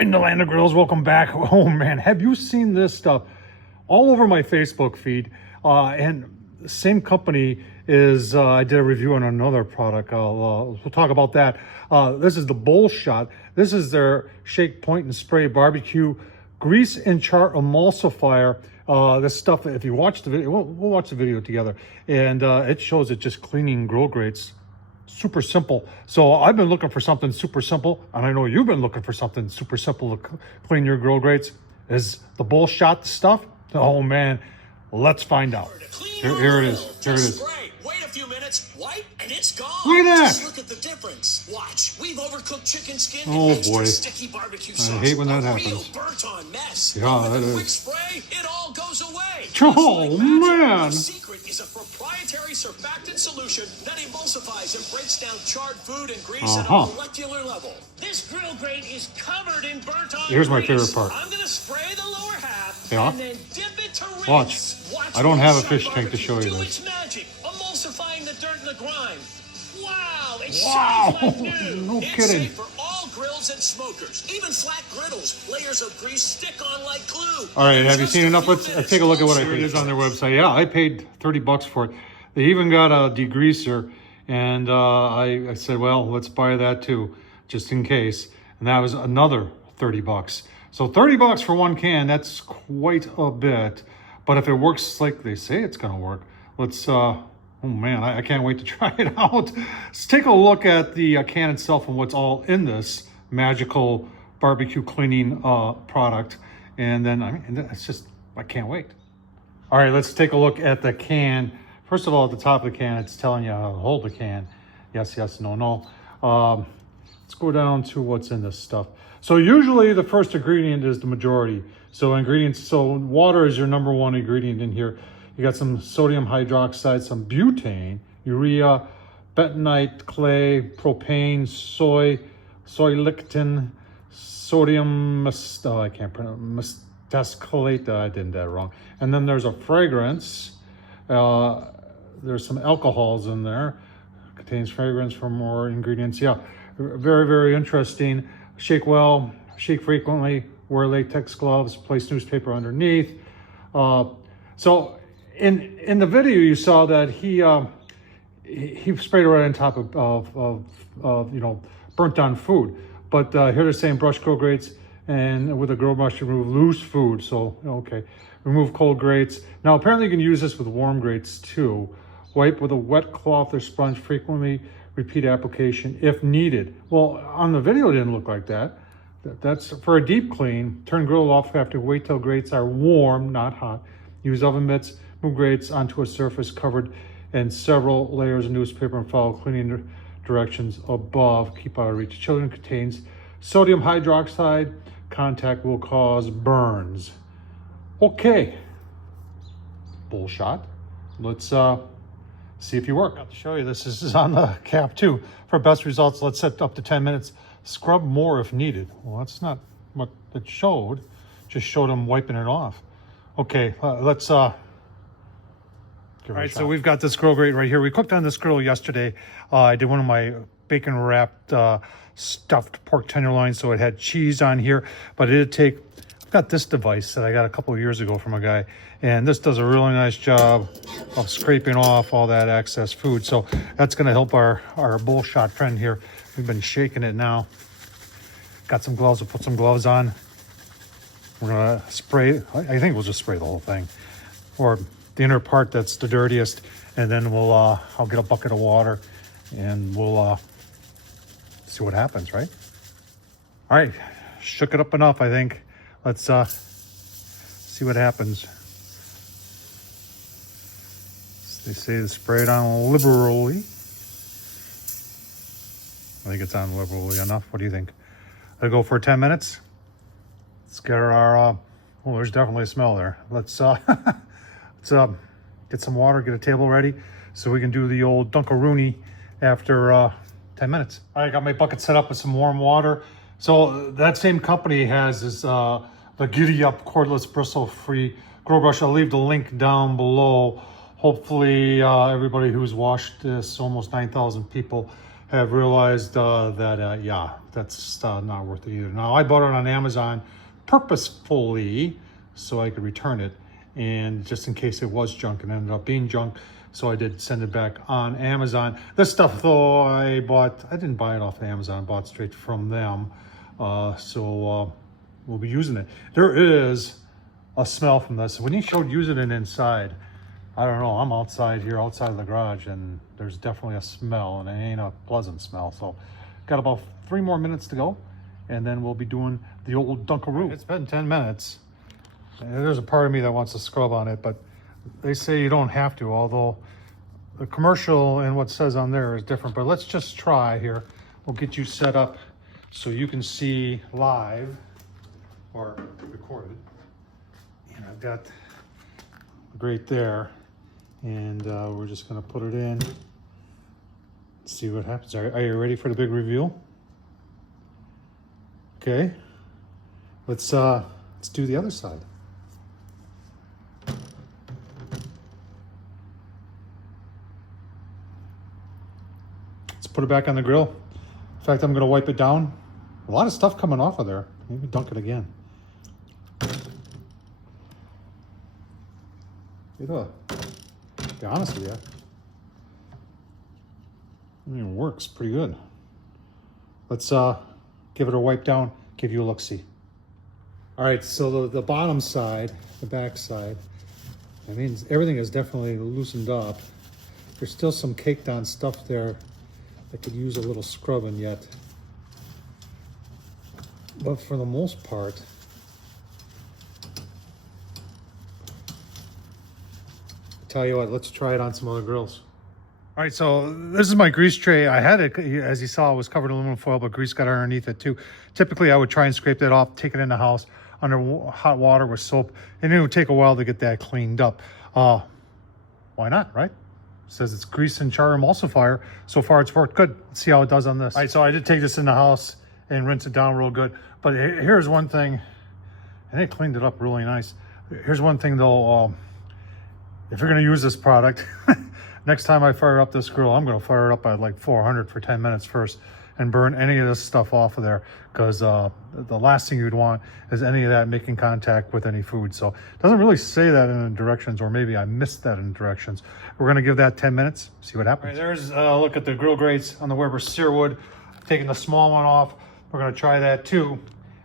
In the land of grills, welcome back. Oh man, have you seen this stuff all over my Facebook feed? And the same company is, I did a review on another product. We'll talk about that. This is the Bullshot. This is their shake, point, and spray barbecue grease and char emulsifier. This stuff, if you watch the video, we'll watch the video together. And it shows it just cleaning grill grates. Super simple. So I've been looking for something super simple, and I know you've been looking for something super simple to clean your grill grates. Is the Bullshot stuff? Oh man, let's find out. Here it is. Here it is. Wait a few minutes, wipe, and it's gone. Look at that. Just look at the difference. Watch, we've overcooked chicken skin Oh and boy, sticky barbecue sauce. I hate when that a happens. Real burnt-on mess. Yeah, With that a quick is. spray, it all goes away. Oh Just like magic. man. The secret is a proprietary surfactant solution that emulsifies and breaks down charred food and grease at a molecular level. This grill grate is covered in burnt-on Here's my grease. favorite part. I'm gonna spray the lower half Yeah. and then dip it to rinse. Watch. Watch I don't have a Bullshot fish tank to barbecue show you do this. its magic, emulsifying the dirt and the grime. Wow, it Wow. shines like new. No It's kidding. safe for all grills and smokers. Even flat griddles, layers of grease stick on like glue. All right, have you Just seen a enough? few Let's minutes. take a look at what I Sure paid. It is on their website. Yeah, I paid $30 for it. They even got a degreaser, and I said, well, let's buy that too, just in case. And that was another $30. So $30 for one can, that's quite a bit. But if it works like they say it's gonna work, let's, oh man, I can't wait to try it out. Let's take a look at the can itself and what's all in this magical barbecue cleaning product. And then, I mean, it's just, I can't wait. All right, let's take a look at the can. First of all, at the top of the can, it's telling you how to hold the can. Yes, yes, no, no. Let's go down to what's in this stuff. So usually the first ingredient is the majority. So water is your number one ingredient in here. You got some sodium hydroxide, some butane, urea, bentonite, clay, propane, soy lecithin, sodium, I can't pronounce, mescalate, I did that wrong. And then there's a fragrance. There's some alcohols in there. Contains fragrance for more ingredients. Yeah, very, very interesting. Shake well, shake frequently, wear latex gloves, place newspaper underneath. So in the video you saw that he sprayed it right on top of you know, burnt on food. But here they're saying brush grill grates, and with a grill brush remove loose food. So okay, remove cold grates. Now apparently you can use this with warm grates too. Wipe with a wet cloth or sponge frequently. Repeat application if needed. Well, on the video it didn't look like that. That's for a deep clean. Turn grill off after, wait till grates are warm, not hot. Use oven mitts, move grates onto a surface covered in several layers of newspaper and follow cleaning directions above. Keep out of reach of children. Contains sodium hydroxide. Contact will cause burns. Okay. Bullshot. Let's see if you work. I'll show you this. This is on the cap too. For best results, let's set up to 10 minutes. Scrub more if needed. Well, that's not what it showed. Just showed them wiping it off. Okay, let's give it a shot. All right, so we've got this grill grate right here. We cooked on this grill yesterday. I did one of my bacon wrapped stuffed pork tenderloins, so it had cheese on here, but it did take, I've got this device that I got a couple of years ago from a guy, and this does a really nice job of scraping off all that excess food. So that's gonna help our Bullshot friend here. We've been shaking it now. Got some gloves, we'll put some gloves on. We're gonna spray, I think we'll just spray the whole thing, or the inner part that's the dirtiest, and then we'll, I'll get a bucket of water and we'll see what happens, right? All right, shook it up enough, I think. Let's see what happens. They say to spray it on liberally. I think it's on liberally enough. What do you think? I'll go for 10 minutes. Let's get our, oh, there's definitely a smell there. Let's get some water, get a table ready so we can do the old Dunkaroonie after 10 minutes. I got my bucket set up with some warm water. So that same company has this, the Giddy Up cordless bristle-free grill brush. I'll leave the link down below. Hopefully everybody who's washed this, almost 9,000 people, have realized that, yeah, that's not worth it either. Now, I bought it on Amazon purposefully so I could return it, and just in case it was junk and ended up being junk, so I did send it back on Amazon. This stuff, though, I didn't buy it off Amazon, I bought straight from them. So we'll be using it. There is a smell from this. When he showed using it inside, I don't know, I'm outside here, outside of the garage, and there's definitely a smell, and it ain't a pleasant smell. So got about 3 more minutes to go, and then we'll be doing the old Dunkaroo. It's been 10 minutes. And there's a part of me that wants to scrub on it, but they say you don't have to, although the commercial and what says on there is different. But let's just try here. We'll get you set up so you can see live or recorded. And I've got the grate there, and we're just gonna put it in, see what happens. Are you ready for the big reveal? Okay, let's do the other side. Let's put it back on the grill. In fact, I'm gonna wipe it down. A lot of stuff coming off of there. Maybe dunk it again. To be honest with you, I mean, it works pretty good. Let's give it a wipe down, give you a look-see. All right, so the bottom side, the back side, I mean, everything is definitely loosened up. There's still some caked on stuff there that could use a little scrubbing yet. But for the most part, tell you what, let's try it on some other grills. All right, so this is my grease tray. I had it, as you saw, it was covered in aluminum foil, but grease got underneath it too. Typically, I would try and scrape that off, take it in the house under hot water with soap, and it would take a while to get that cleaned up. Why not, right? It says it's grease and char emulsifier. So far, it's worked good. Let's see how it does on this. All right, so I did take this in the house and rinse it down real good. But here's one thing, and it cleaned it up really nice. Here's one thing though, if you're gonna use this product, next time I fire up this grill, I'm gonna fire it up at like 400 for 10 minutes first and burn any of this stuff off of there, because the last thing you'd want is any of that making contact with any food. So it doesn't really say that in the directions, or maybe I missed that in the directions. We're gonna give that 10 minutes, see what happens. All right, there's a look at the grill grates on the Weber Searwood. Taking the small one off. We're gonna try that too,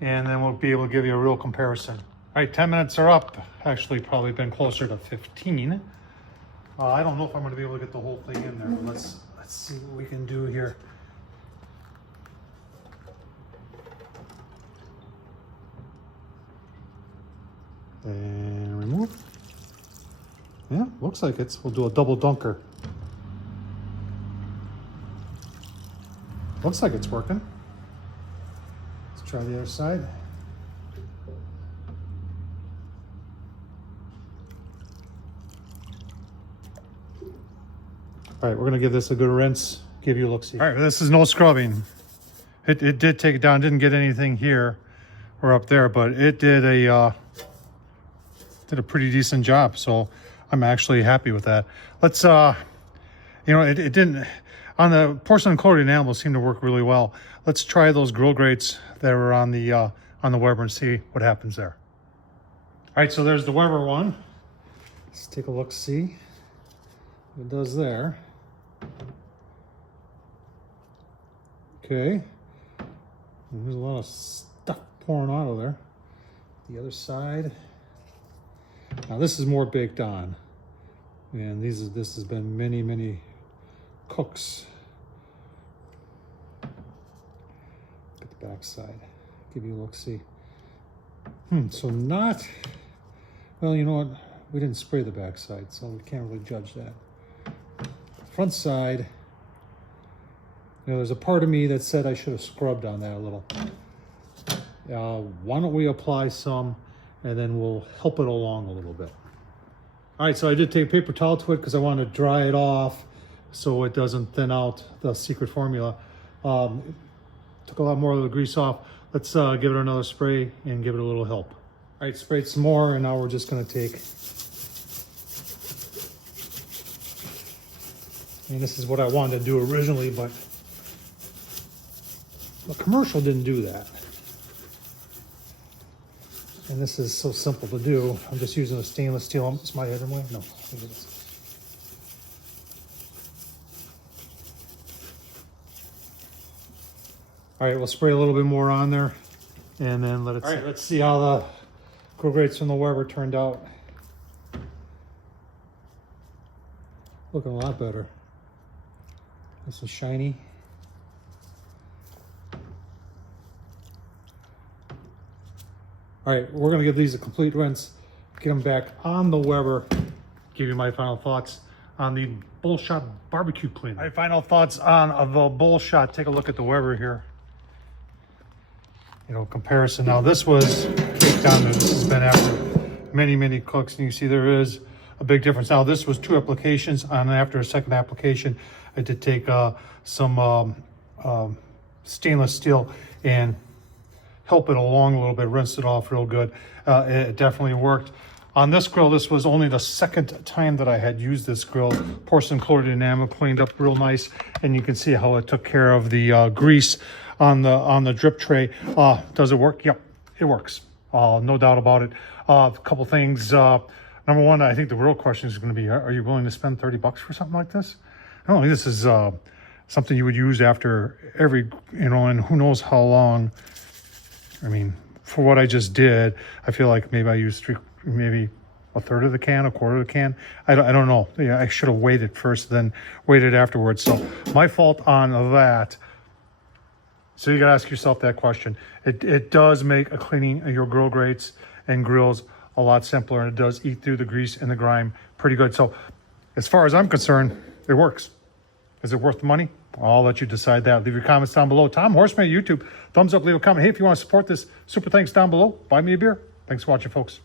and then we'll be able to give you a real comparison. All right, 10 minutes are up. Actually, probably been closer to 15. I don't know if I'm gonna be able to get the whole thing in there, but let's see what we can do here. And remove. Yeah, looks like it's, we'll do a double dunker. Looks like it's working. Let's try the other side. All right, we're gonna give this a good rinse, give you a look-see. All right, this is no scrubbing. It did take it down, didn't get anything here or up there, but it did a pretty decent job. So I'm actually happy with that. Let's, you know, it didn't, on the porcelain coated enamel seemed to work really well. Let's try those grill grates that were on the Weber and see what happens there. All right, so there's the Weber one. Let's take a look, see what it does there. Okay, and there's a lot of stuff pouring out of there. The other side. Now this is more baked on, and this has been many cooks. Look at the back side. Give you a look, see. So not, well, you know what? We didn't spray the back side, so we can't really judge that. Front side, you know, there's a part of me that said I should have scrubbed on that a little. Why don't we apply some, and then we'll help it along a little bit. All right, so I did take a paper towel to it because I want to dry it off so it doesn't thin out the secret formula. Took a lot more of the grease off. Let's give it another spray and give it a little help. All right, sprayed some more, and now we're just gonna take, and this is what I wanted to do originally, but The commercial didn't do that. And this is so simple to do. I'm just using a stainless steel. Is my other way? No. Look at this. All right, we'll spray a little bit more on there and then let it sit. All right, let's see how the grill grates from the Weber turned out. Looking a lot better. This is shiny. All right, we're gonna give these a complete rinse, get them back on the Weber, give you my final thoughts on the Bullshot barbecue cleaner. All right, final thoughts on the Bullshot. Take a look at the Weber here. You know, comparison. Now this was baked down. This has been after many, many cooks, and you see there is a big difference. Now this was 2 applications, and after a second application, I did take some stainless steel and help it along a little bit, rinse it off real good. It definitely worked. On this grill, this was only the second time that I had used this grill. Porcelain coated enamel, cleaned up real nice, and you can see how it took care of the grease on the drip tray. Does it work? Yep, it works. No doubt about it. A couple things. Number one, I think the real question is going to be: are you willing to spend $30 for something like this? I don't think this is something you would use after every, you know, and who knows how long. I mean, for what I just did, I feel like maybe I used maybe a third of the can, a quarter of the can. I don't know. Yeah, I should have waited first, then waited afterwards. So my fault on that. So you got to ask yourself that question. It does make a cleaning of your grill grates and grills a lot simpler, and it does eat through the grease and the grime pretty good. So as far as I'm concerned, it works. Is it worth the money? I'll let you decide that. Leave your comments down below. Tom Horsman, YouTube. Thumbs up, leave a comment. Hey, if you want to support this, super thanks down below. Buy me a beer. Thanks for watching, folks.